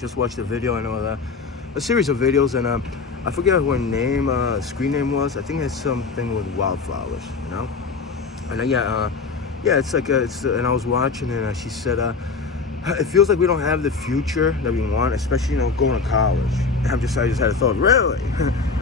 Just watched a video and a series of videos, and I forget what her name, screen name was. I think it's something with wildflowers, you know. And yeah, it's like and I was watching, and she said, it feels like we don't have the future that we want, especially going to college. And I just had a thought, really,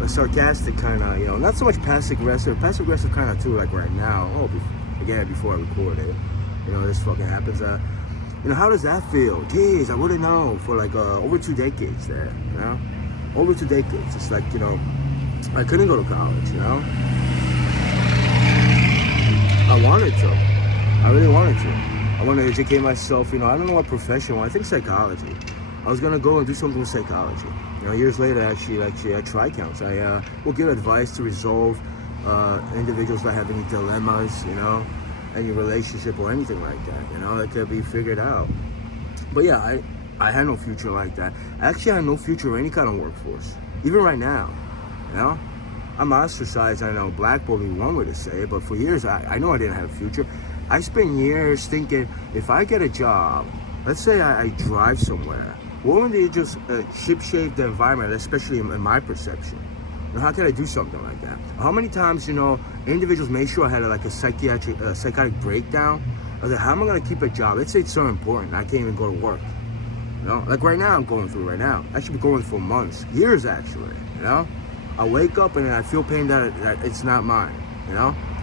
a sarcastic kind of, not so much passive aggressive kind of too, like right now. Again, before I record it, this fucking happens. How does that feel? Jeez, I wouldn't know for like over 2 decades there, over 2 decades. It's like, I couldn't go to college, I wanted to. I really wanted to. I wanted to educate myself, I don't know what profession. Well, I think psychology. I was gonna go and do something with psychology. Years later, actually, I try counts. I will give advice to resolve individuals that have any dilemmas, any relationship or anything like that, it could be figured out. But yeah, I had no future like that. Actually, I had no future in any kind of workforce, even right now, I'm ostracized. I know blackballed would be one way to say it, but for years, I know I didn't have a future. I spent years thinking, if I get a job, let's say I drive somewhere, won't they just ship-shape the environment, especially in my perception? How can I do something like that? How many times, individuals made sure I had a psychotic breakdown? I was like, how am I gonna keep a job? Let's say it's so important, I can't even go to work. Like right now, I'm going through right now. I should be going for months, years actually, I wake up and I feel pain that it's not mine,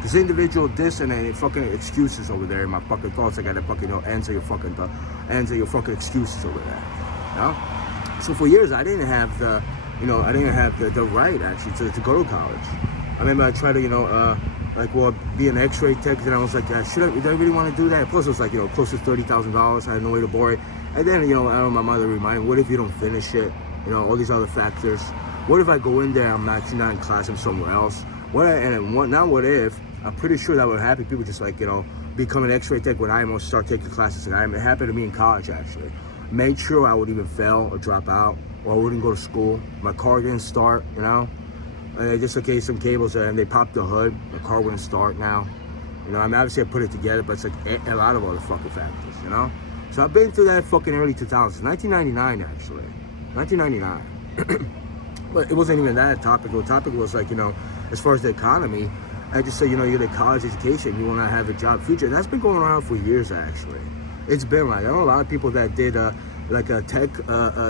This individual this and then fucking excuses over there in my fucking thoughts. I gotta fucking answer your fucking excuses over there, So for years I didn't have the the right actually to go to college. I remember I tried to be an X-ray tech, and I was like, do I really want to do that? Plus it was like close to $30,000. I had no way to borrow it. And then my mother reminded me, what if you don't finish it? All these other factors. What if I go in there, I'm actually not in class, I'm somewhere else? What if? I'm pretty sure that would happen. People just become an X-ray tech when I almost start taking classes. And it happened to me in college actually. Made sure I would even fail or drop out, or I wouldn't go to school. My car didn't start, And just in case some cables and they popped the hood, the car wouldn't start now. Obviously I put it together, but it's like a lot of other fucking factors, So I've been through that fucking early 2000s, 1999 actually, 1999. But it wasn't even that topic. The topic was like, as far as the economy, I just say, you get a college education, you want to have a job future. That's been going on for years actually. It's been like, I know a lot of people that did like a tech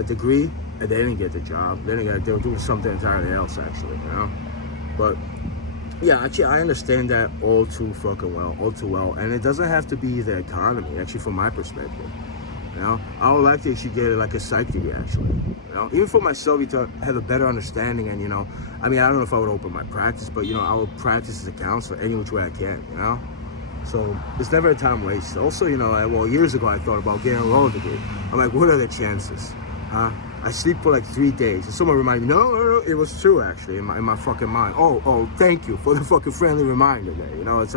degree, and they didn't get the job. They were doing something entirely else actually, But yeah, actually I understand that all too well. And it doesn't have to be the economy, actually, from my perspective. I would like to actually get like a psych degree actually. Even for myself, to have a better understanding, and I don't know if I would open my practice, but I would practice as a counselor any which way I can, So it's never a time waste. Also, years ago I thought about getting a law degree. I'm like, what are the chances? I sleep for like 3 days. And someone reminded me, no, it was true actually in my fucking mind. Oh, thank you for the fucking friendly reminder there. It's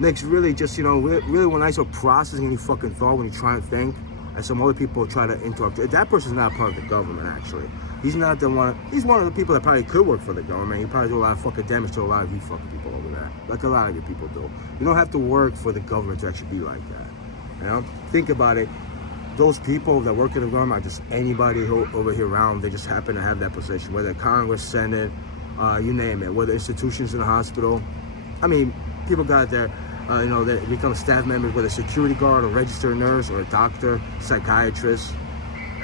makes really just, really when I start processing any fucking thought when you try and think, and some other people try to interrupt you. That person's not part of the government actually. He's not the one, he's one of the people that probably could work for the government. He probably do a lot of fucking damage to a lot of you fucking people over there. Like a lot of you people do. You don't have to work for the government to actually be like that. Think about it. Those people that work in the government are just anybody who over here around. They just happen to have that position, whether Congress, Senate, you name it, whether institutions in the hospital. People got there, they become staff members, whether a security guard, a registered nurse, or a doctor, psychiatrist,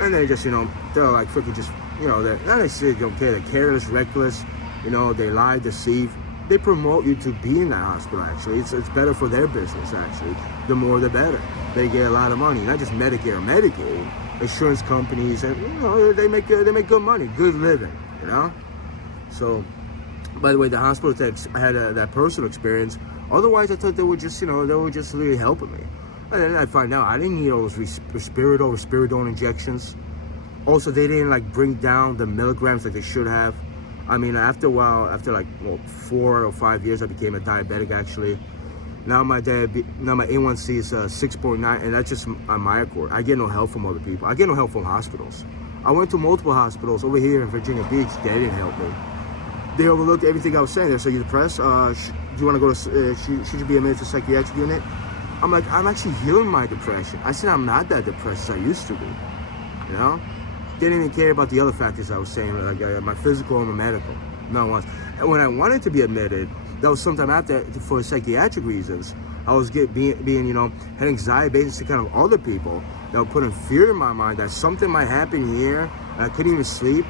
and they just, they're like freaking just, they're not necessarily don't care, they're careless, reckless, they lie, deceive. They promote you to be in that hospital actually. It's better for their business actually. The more the better. They get a lot of money, not just Medicare or Medicaid, insurance companies, and they make good money, good living, So, by the way, the hospital techs, I had that personal experience. Otherwise, I thought they were just, really helping me. And then I find out I didn't need all those risperidone injections. Also, they didn't bring down the milligrams like they should have. After a while, after 4 or 5 years, I became a diabetic actually. Now my A1C is 6.9, and that's just on my accord. I get no help from other people. I get no help from hospitals. I went to multiple hospitals over here in Virginia Beach. They didn't help me. They overlooked everything I was saying. They said, "You depressed? Do you want to go to? Should you be admitted to psychiatric unit?" I'm like, I'm actually healing my depression. I said I'm not that depressed as I used to be, you know? Didn't even care about the other factors I was saying, like my physical and my medical, not once. And when I wanted to be admitted, that was sometime after, for psychiatric reasons. I was being, you know, had anxiety based on kind of other people that were putting fear in my mind that something might happen here. I couldn't even sleep,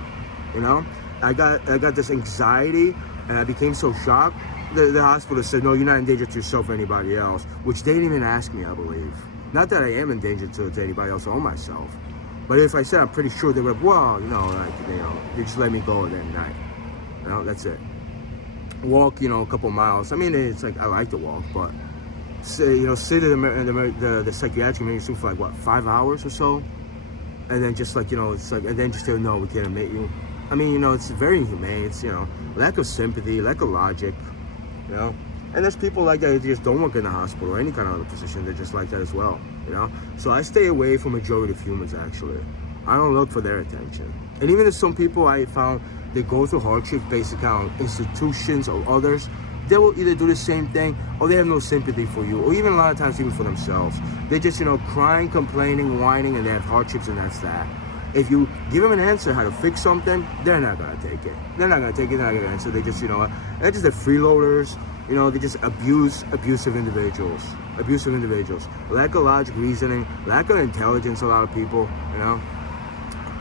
you know? I got this anxiety, and I became so shocked. The hospital said, no, you're not in danger to yourself or anybody else, which they didn't even ask me, I believe. Not that I am in danger to anybody else or myself. But if I said I'm pretty sure, they were like, well, you know, like, you know, they just let me go that night. You know, that's it. Walk, you know, a couple miles. I mean, it's like, I like to walk, but, you know, sit in the psychiatric emergency room for like, what, 5 hours or so? And then just like, you know, it's like, and then just say, no, we can't admit you. I mean, you know, it's very inhumane. It's, you know, lack of sympathy, lack of logic, you know? And there's people like that who just don't work in the hospital or any kind of other position. They're just like that as well, you know? So I stay away from majority of humans, actually. I don't look for their attention. And even if some people I found, they go through hardship based on institutions or others, they will either do the same thing or they have no sympathy for you, or even a lot of times even for themselves. They're just, you know, crying, complaining, whining, and they have hardships, and that's that. If you give them an answer how to fix something, they're not gonna take it. They're not gonna take it, they're not gonna answer. They just, you know, they're just the freeloaders. You know, they just abusive individuals. Abusive individuals. Lack of logic, reasoning, lack of intelligence, a lot of people, you know.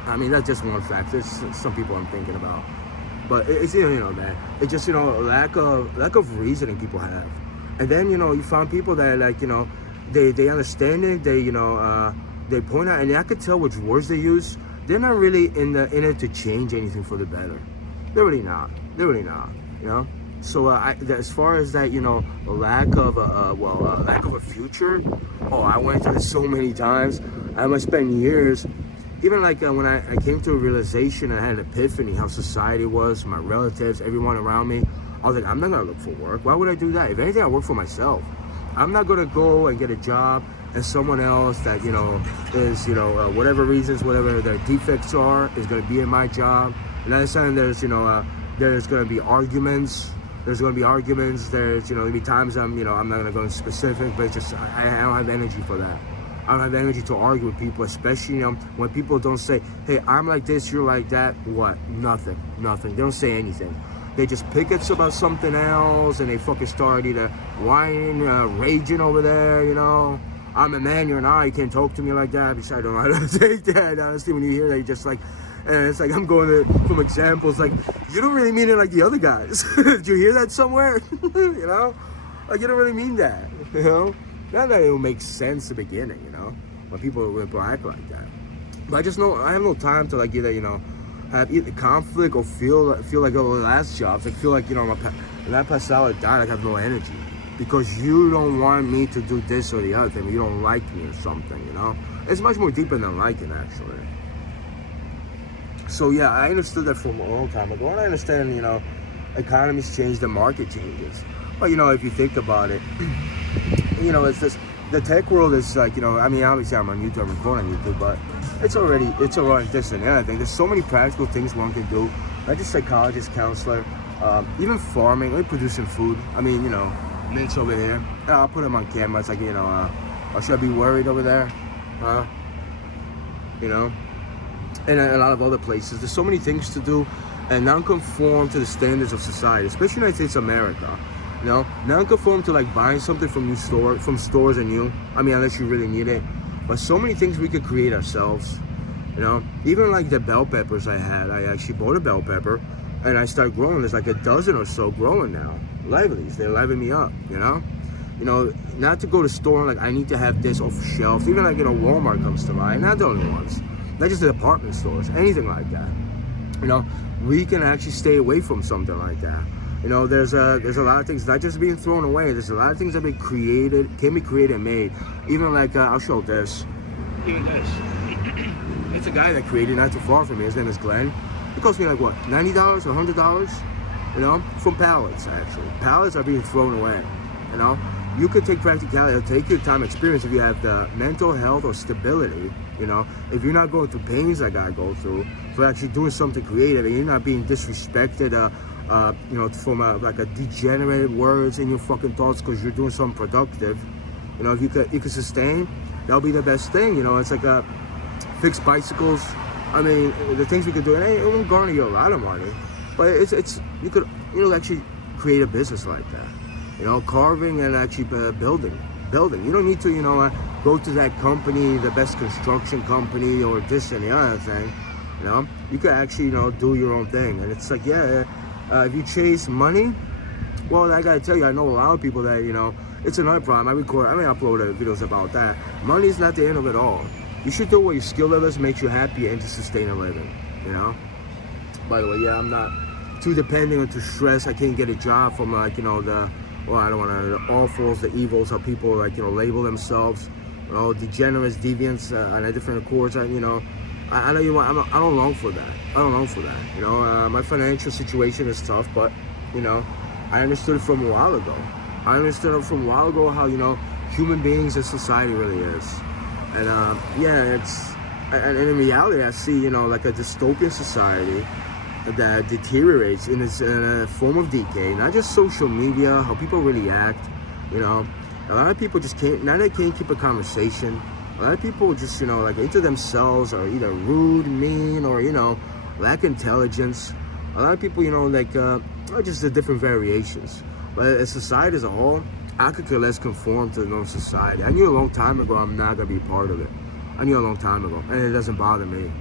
I mean, that's just one fact. There's some people I'm thinking about. But it's, you know, man, it's just, you know, lack of reasoning people have. And then, you know, you find people that, like, you know, they understand it, they, you know, they point out, and I could tell which words they use. They're not really in it to change anything for the better. They're really not, you know. So as far as that, you know, lack of a future. Oh, I went through this so many times. I must spend years. Even like when I came to a realization and I had an epiphany how society was, my relatives, everyone around me. I was like, I'm not gonna look for work. Why would I do that? If anything, I work for myself. I'm not gonna go and get a job and someone else that, you know, is, you know, whatever reasons, whatever their defects are, is gonna be in my job. And I understand there's, you know, there's gonna be arguments. There's going to be arguments. There's, you know, there'll be times I'm not going to go into specific, but it's just, I don't have energy for that. I don't have energy to argue with people, especially, you know, when people don't say, hey, I'm like this, you're like that. What? Nothing. They don't say anything. They just pick it about something else, and they fucking start either whining, raging over there, you know. I'm a man, you're not, you can't talk to me like that. Because I don't know how to take that. Honestly, when you hear that, you just like, and it's like, I'm going from examples, like, you don't really mean it like the other guys. Did you hear that somewhere? You know? Like, you don't really mean that, you know? Not that it will make sense at the beginning, you know? When people act like that. But I just know, I have no time to, like, either, you know, have either conflict or feel like, oh, the last jobs, like, feel like, you know, when I pass out or die, I have no energy. Because you don't want me to do this or the other thing. You don't like me or something, you know? It's much more deeper than liking, actually. So yeah, I understood that from a long time ago. And I understand, you know, economies change, the market changes. But, you know, if you think about it, you know, it's just, the tech world is like, you know, I mean, obviously I'm on YouTube, I'm recording on YouTube, but it's already this and that. I think there's so many practical things one can do. Not just psychologist, counselor, even farming, like producing food. I mean, you know, Mint's over there. I'll put him on camera. It's like, you know, should I be worried over there? You know? And a lot of other places. There's so many things to do and non-conform to the standards of society, especially United States of America. You know, non-conform to like buying something from stores and you. I mean, unless you really need it. But so many things we could create ourselves. You know, even like the bell peppers I had. I actually bought a bell pepper and I started growing. There's like a dozen or so growing now. Livelies, they're livening me up. You know, not to go to store like I need to have this off shelves. Even like, you know, Walmart comes to mind. Not the only ones. Not just the department stores, anything like that. You know, we can actually stay away from something like that. You know, there's a lot of things not just being thrown away. There's a lot of things that can be created and made. Even like, I'll show this. Even this. It's a guy that created not too far from me. His name is Glenn. It cost me like what, $90 or $100? You know, from pallets actually. Pallets are being thrown away. You know, you could take practicality. It'll take your time, experience if you have the mental health or stability. You know, if you're not going through pains like I go through, for actually doing something creative, and you're not being disrespected, you know, from like a degenerated words in your fucking thoughts because you're doing something productive, You know, if you could sustain, that'll be the best thing. You know, it's like fixed bicycles. I mean, the things we could do, it won't garner you a lot of money, but it's you could actually create a business like that. You know, carving and actually building. You don't need to go to that company, the best construction company or this and the other thing. You know, you could actually do your own thing. And it's like, if you chase money, well, I gotta tell you, I know a lot of people that it's another problem. I upload videos about that. Money is not the end of it all. You should do what your skill level is, makes you happy, and to sustain a living. You know. By the way, I'm not too dependent or too stressed. I can't get a job from I don't want to, the awfuls, the evils, how people label themselves, degenerates, deviants, on different accords. I don't long for that. My financial situation is tough, but I understood it from a while ago. How human beings and society really is, and and in reality, I see like a dystopian society that deteriorates in its form of decay. Not just social media, how people really act. A lot of people just can't. Now they can't keep a conversation. A lot of people just into themselves, are either rude, mean, or lack intelligence. A lot of people are just the different variations. But as society as a whole, I could care less conform to society. I knew a long time ago I'm not gonna be part of it. I knew a long time ago, and it doesn't bother me.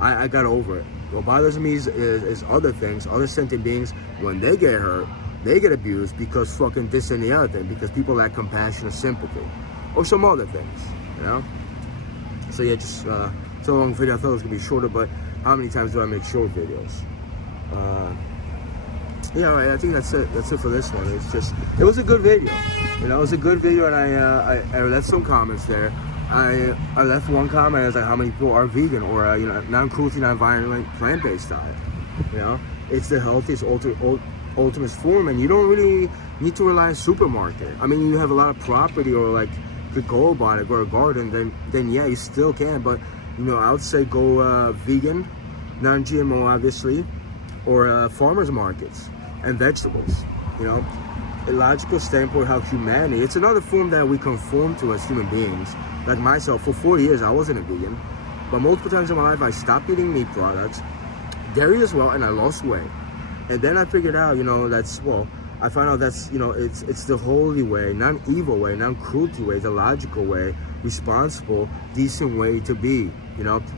I got over it. What bothers me is other things, other sentient beings. When they get hurt, they get abused because fucking this and the other thing, because people lack compassion or sympathy, or some other things, So just it's a long video. I thought it was gonna be shorter, but how many times do I make short videos? I think that's it. That's it for this one. It was a good video. It was a good video, and I left some comments there. I left one comment. I was like, how many people are vegan or non-cruelty, non-violent, plant-based diet? It's the healthiest ultimate form, and you don't really need to rely on supermarket. I mean, you have a lot of property or could go about it, grow a garden, then yeah, you still can. But I would say go vegan, non-GMO, obviously, or farmers markets and vegetables. A logical standpoint, how humanity, it's another form that we conform to as human beings. Like myself, for 4 years I wasn't a vegan, but multiple times in my life I stopped eating meat products, dairy as well, and I lost weight. And then I figured out, I found out that's, it's the holy way, non-evil way, non-cruelty way, the logical way, responsible, decent way to be.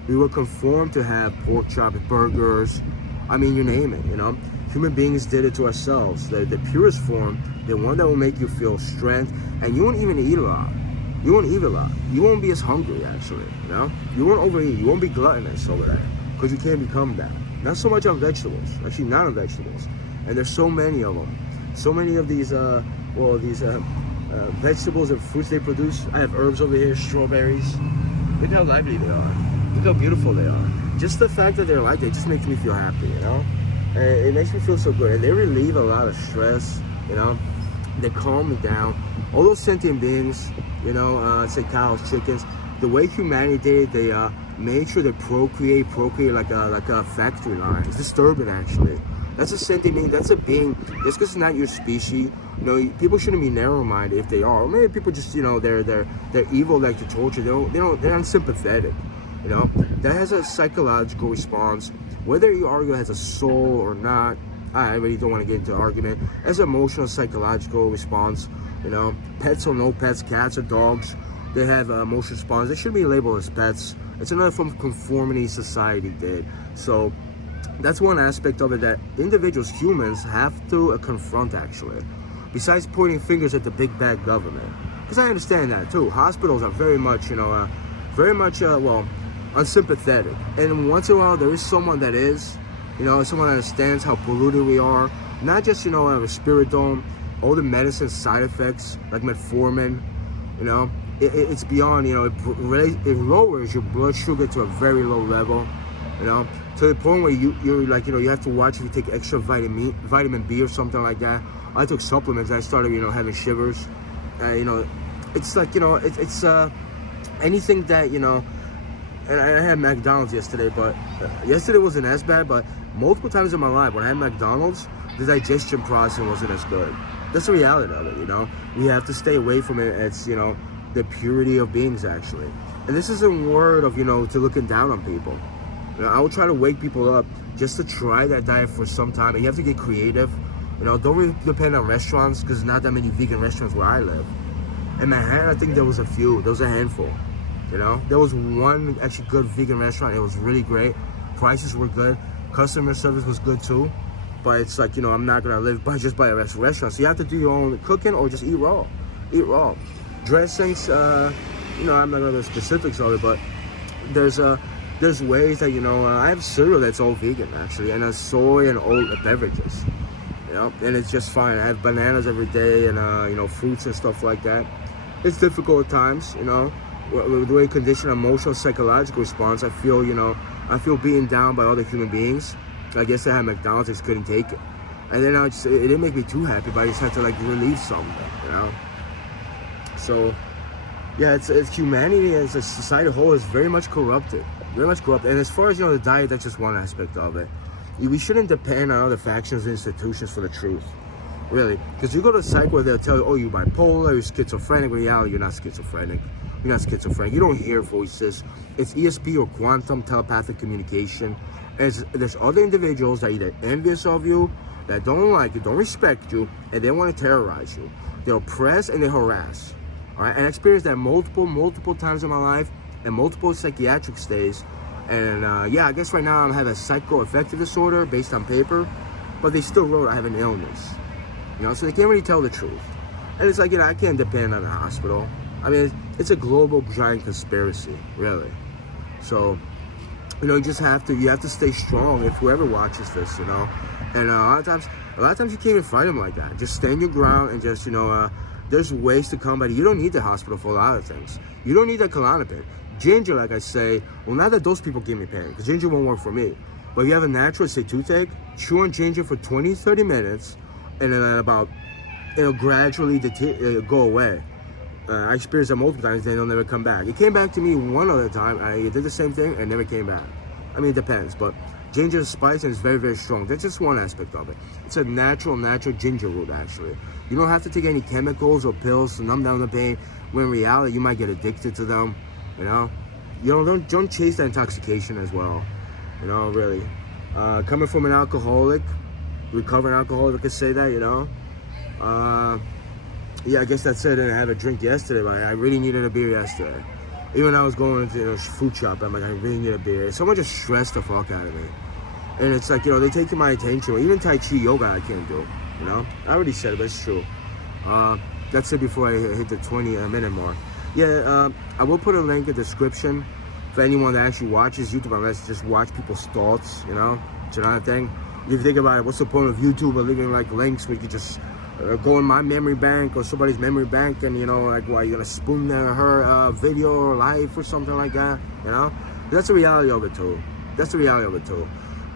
We were conformed to have pork chops, burgers, I mean, you name it. Human beings did it to ourselves. The purest form, the one that will make you feel strength, and you won't even eat a lot. You won't be as hungry, actually. You won't overeat. You won't be gluttonous over that, because you can't become that. Not so much on vegetables, actually not on vegetables. And there's so many of them. So many of these, vegetables and fruits they produce. I have herbs over here, strawberries. Look how lively they are. Look how beautiful they are. Just the fact that they're like that just makes me feel happy, And it makes me feel so good. And they relieve a lot of stress, They calm me down. All those sentient beings, say cows, chickens, the way humanity did, they made sure they procreate like a factory line. It's disturbing, actually. That's a sentient being. That's a being. Just because it's not your species, people shouldn't be narrow-minded if they are. Or maybe people just, they're evil, like to torture. They're unsympathetic. That has a psychological response. Whether you argue it has a soul or not, I really don't want to get into an argument. As an emotional, psychological response, pets or no pets, cats or dogs, they have an emotional response. They shouldn't be labeled as pets. It's another form of conformity society did. So that's one aspect of it that individuals, humans, have to confront, actually. Besides pointing fingers at the big bad government. Because I understand that too. Hospitals are very much, unsympathetic. And once in a while, there is someone that is, someone that understands how polluted we are. Not just, a risperidone, all the medicine side effects, like metformin, it's beyond, it lowers your blood sugar to a very low level, to the point where you're like, you have to watch if you take extra vitamin B or something like that. I took supplements. I started, having shivers. It's like, it's anything that, and I had McDonald's yesterday, but yesterday wasn't as bad, but multiple times in my life when I had McDonald's, the digestion process wasn't as good. That's the reality of it, you know. We have to stay away from it. It's, you know, the purity of beings, actually. And this isn't word of, you know, to looking down on people. You know, I will try to wake people up just to try that diet for some time. And you have to get creative. You know, don't really depend on restaurants, because there's not that many vegan restaurants where I live. In Manhattan, I think there was a few. There was a handful. You know, there was one actually good vegan restaurant. It was really great. Prices were good. Customer service was good too. But it's like, you know, I'm not gonna live by just by a restaurant. So you have to do your own cooking or just eat raw. Eat raw. Dressings, you know, I'm not gonna go specifics of it, but there's ways that, you know, I have cereal that's all vegan actually, and soy and oat beverages. You know, and it's just fine. I have bananas every day and you know, fruits and stuff like that. It's difficult at times, you know. The way condition emotional, psychological response, I feel, you know, I feel beaten down by other human beings. I guess I had McDonald's, I just couldn't take it. And then it didn't make me too happy, but I just had to like relieve something, you know? So, yeah, it's humanity as a society as a whole is very much corrupted. Very much corrupted. And as far as, you know, the diet, that's just one aspect of it. We shouldn't depend on other factions and institutions for the truth. Really. Because you go to a site where they'll tell you, oh, you're bipolar, you're schizophrenic. In reality, you're not schizophrenic. You're not schizophrenic. You don't hear voices. It's ESP or quantum telepathic communication. There's other individuals that are either envious of you, that don't like you, don't respect you, and they want to terrorize you. They oppress and they harass. All right, and I experienced that multiple times in my life, and multiple psychiatric stays. And yeah, I guess right now I have a psychoaffective disorder based on paper, but they still wrote I have an illness. You know, so they can't really tell the truth. And it's like, you know, I can't depend on the hospital. I mean, it's a global giant conspiracy, really. So, you know, you have to stay strong if whoever watches this, you know. And a lot of times you can't even fight them like that. Just stand your ground and just, you know, there's ways to combat it. You don't need the hospital for a lot of things. You don't need that Klonopin. Ginger, like I say, well, not that those people give me pain, because ginger won't work for me. But if you have a natural, say, toothache, chew on ginger for 20, 30 minutes, and then it'll gradually go away. I experienced that multiple times, then it'll never come back. It came back to me one other time. I did the same thing and never came back. I mean, it depends, but ginger is spice and it's very, very strong. That's just one aspect of it. It's a natural ginger root, actually. You don't have to take any chemicals or pills to numb down the pain, when in reality, you might get addicted to them, you know? You know, don't chase that intoxication as well, you know, really. Coming from an alcoholic, recovering alcoholic, I could say that, you know? Yeah, I guess that's it. I didn't have a drink yesterday, but I really needed a beer yesterday. Even I was going to a food shop, I'm like, I really need a beer. Someone just stressed the fuck out of me. And it's like, you know, they take my attention. Even Tai Chi yoga I can't do, you know? I already said it, but it's true. That's it before I hit the 20-minute mark. Yeah, I will put a link in the description for anyone that actually watches YouTube, unless just watch people's thoughts, you know? It's another thing. If you think about it, what's the point of YouTube or leaving like links where you could just go in my memory bank or somebody's memory bank, and, you know, like, why you're gonna spoon her video or life or something like that, you know? That's the reality of it too. That's the reality of it too.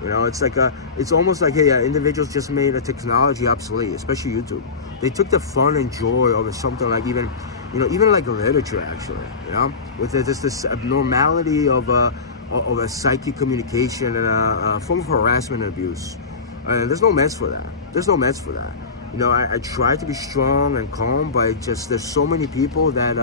You know, it's like it's almost like, hey, individuals just made a technology obsolete, especially YouTube. They took the fun and joy of something like even like literature, actually, you know, with this abnormality of a psychic communication and a form of harassment and abuse. And there's no meds for that. There's no meds for that. You know, I try to be strong and calm, but there's so many people that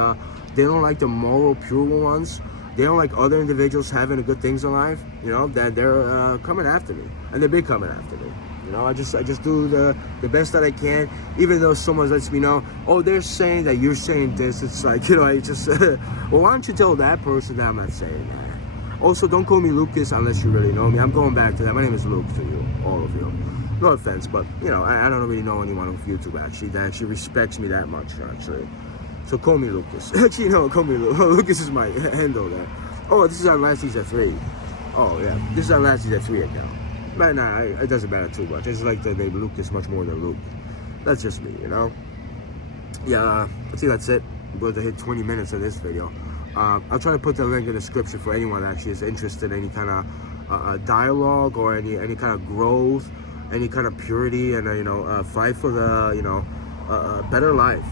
they don't like the moral, pure ones. They don't like other individuals having the good things in life, you know, that they're coming after me. And they've been coming after me. You know, I just do the best that I can, even though someone lets me know, oh, they're saying that you're saying this. It's like, you know, I just, well, why don't you tell that person that I'm not saying that? Also, don't call me Lucas unless you really know me. I'm going back to that. My name is Luke to you, all of you. No offense, but, you know, I don't really know anyone on YouTube, actually, that actually respects me that much, actually. So call me Lucas. Actually, no, call me Lucas. Lucas is my handle there. Oh, this is our last season 3. Oh, yeah. This is our last season 3 account. But nah, it doesn't matter too much. I just like the name Lucas much more than Luke. That's just me, you know? Yeah, I think that's it. I'm going to hit 20 minutes of this video. I'll try to put the link in the description for anyone that actually is interested in any kind of dialogue or any kind of growth, any kind of purity, and, you know, fight for the, you know, better life.